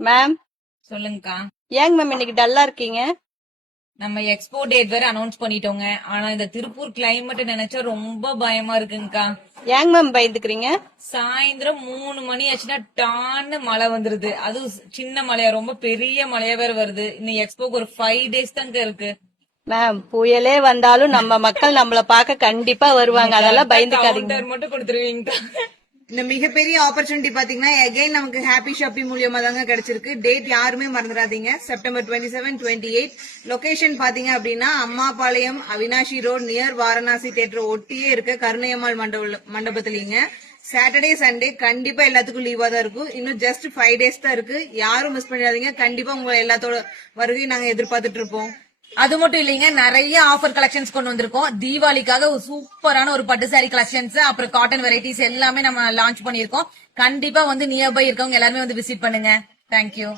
Ma'am, சொல்லுங்கக்கா. ஏங்க ma'am இன்னைக்கு டல்லா இருக்கீங்க? நம்ம எக்ஸ்போ டேட் வேற அனௌன்ஸ் பண்ணிட்டோங்க. ஆனா இந்த திருப்பூர் கிளைமேட் நினைச்சா ரொம்ப பயமா இருக்குங்கக்கா. ஏங்க மேம் பயந்துக்கிறீங்க? சாயந்தரம் 3 மணி ஆச்சுன்னா டான்னு மழை வந்துருது. அதுவும் சின்ன மழையா, ரொம்ப பெரிய மழையா வேற வருது. இன்னும் எக்ஸ்போக்கு ஒரு 5 days தாங்க இருக்கு. மேம், புயலே வந்தாலும் நம்ம மக்கள் நம்மள பார்க்க கண்டிப்பா வருவாங்க. அதெல்லாம் பயந்துக்காதீங்க. கவுண்டர் மட்டும் கொடுத்துருவீங்கக்கா. இந்த மிகப்பெரிய ஆப்பர்ச்சுனிட்டி பாத்தீங்கன்னா எகைன் நமக்கு ஹாப்பி ஷாப்பிங் மூலியமா தாங்க கிடைச்சிருக்கு. டேட் யாருமே மறந்துடாதீங்க. செப்டம்பர் 27, 28. லொகேஷன் பாத்தீங்க அப்படின்னா Ammapalayam, Avinashi road near Varanasi theatre ஒட்டியே இருக்க கருணையம்மாள் மண்டபத்திலீங்க. சாட்டர்டே சண்டே கண்டிப்பா எல்லாத்துக்கும் லீவா தான் இருக்கும். இன்னும் ஜஸ்ட் 5 days தான் இருக்கு. யாரும் மிஸ் பண்ணிடாதீங்க. கண்டிப்பா உங்க எல்லாத்தோட வருகையும் நாங்க எதிர்பார்த்துட்டு இருப்போம். அது மட்டும் இல்லைங்க, நிறைய ஆஃபர் கலெக்ஷன்ஸ் கொண்டு வந்திருக்கோம். தீபாவளிக்காக ஒரு சூப்பரான ஒரு பட்டு சாரி கலெக்ஷன்ஸ், அப்புறம் காட்டன் வெரைட்டிஸ் எல்லாமே நம்ம லான்ச் பண்ணிருக்கோம். கண்டிப்பா வந்து நியர்பை இருக்கவங்க எல்லாருமே வந்து விசிட் பண்ணுங்க. தேங்க்யூ.